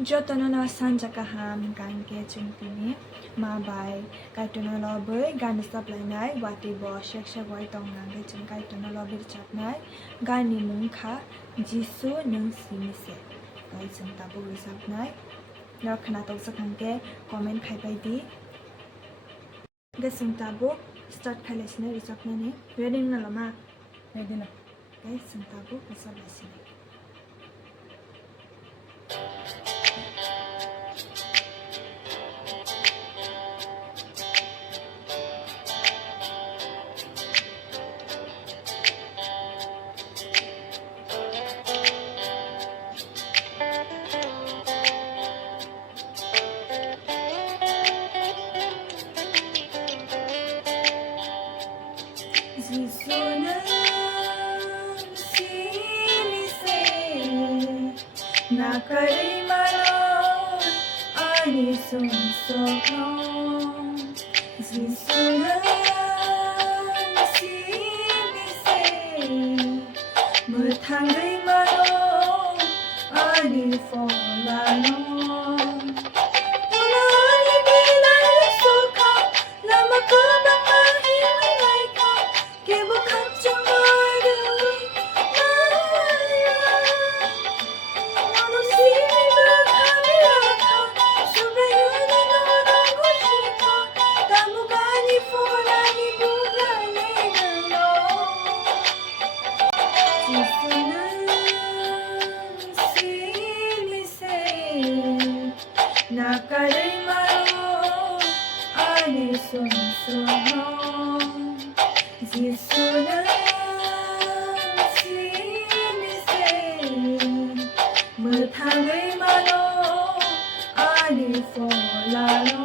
Jotono sanja kaham ganke chungtini ma bai kaitono lobai gan saplainai wati bo shek shek wai tongnang chung kaitono lobir chapnai gani mungkha Jisu Nwng Simise gai chung tabu risapnai rakhna toksakangke comment khaibai di gasung tabu start khailasine risapnani ready na lama ready na gai chung tabu risaplasine Jisu Nwng Simise Nakarwi ani Sumsokno Jisu Nwng Simise Mannai ani folano Nakarwi ani Sumsokno Jisu Nwng Simise Mannai ani folano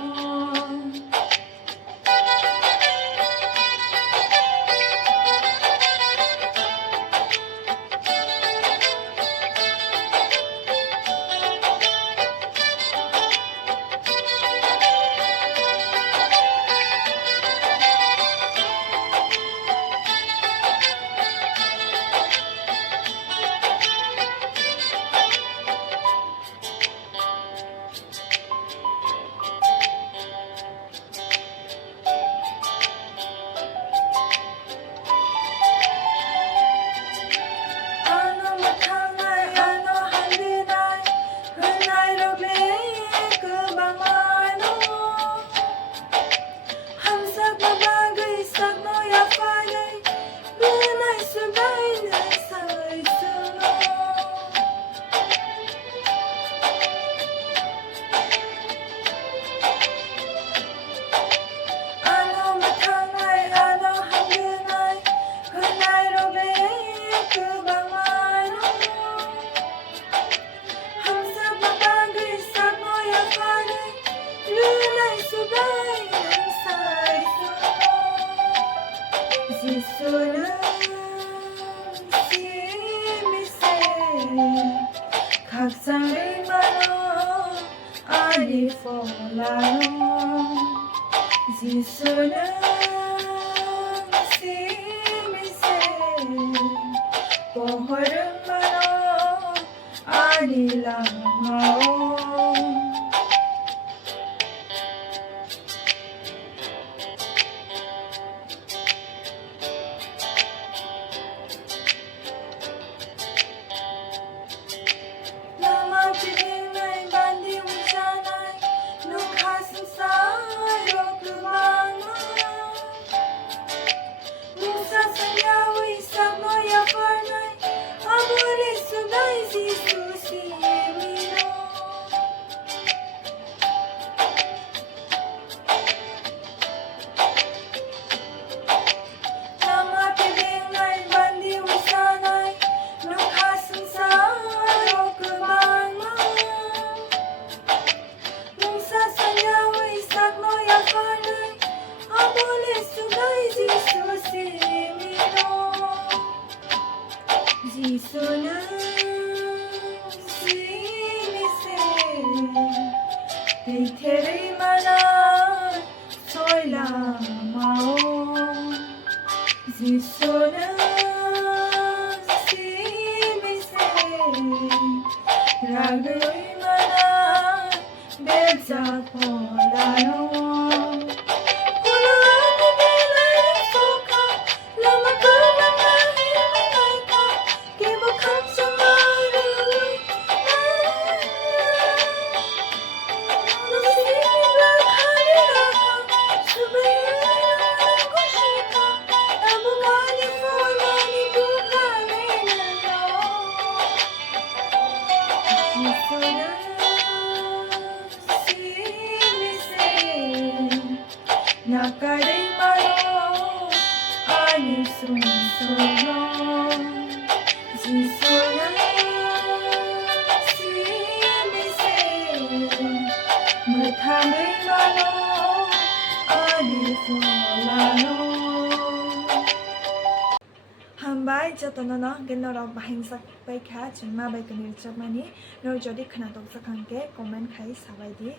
Jisu Nwng Simise Nakarwi ani folano Jisu Nwng Simise pohormano ani lamao Jisu Nwng Simise Terei mana soilamao Jisu Nwng Simise Nakarwi Nakarwi ani Sumsokno Jisu Simise Nakarwi ani Sumsokno Hambai jatono genoro bahingsak baikha chungma baikanir chapmani no jodi khnatok sakangke comment khai sabai di